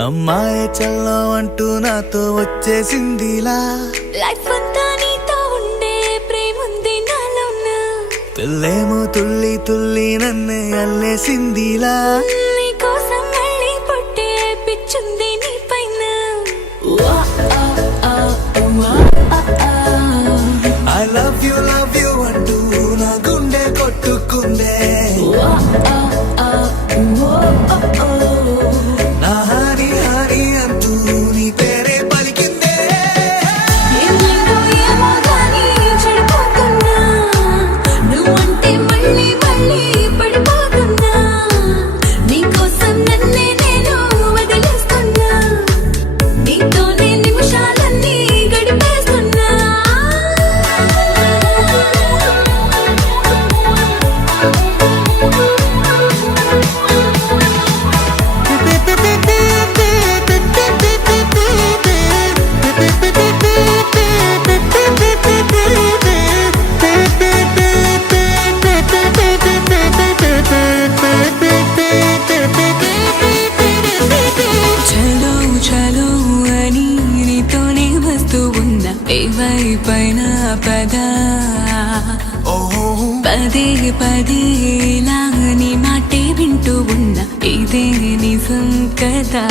అమ్మాయి చల్లో అంటూ నాతో వచ్చేసిందిలా లైఫ్ అంతా నీతో ఉండే ప్రేముంది నాలోన పిల్లేమో తుల్లి తుల్లి నన్నే అల్లేసిందిలా నీ కోసం మళ్ళీ పుట్టే పిచ్చుంది నీ పైన ఐ లవ్ యు అంటూ నా గుండె కొట్టుకుందే నా హరి హరి అంటూ నీ పేరే పలికిందే ఏంటో ఏమో గానీ చెడిపోతున్నా నువ్వంటే మళ్ళీ మళ్ళీ పడిపోతున్నా నీ కోసం నన్నే నేను వదిలేస్తున్నా నీతోనే నిమిషాలన్నీ గడిపేస్తున్నా చలో చలో అని నీతోనే వస్తూ ఉన్నా ఏవైపైన పదా పదే పదే ఇలా నీ మాటే వింటూ ఉన్నా ఇదే నిజం కదా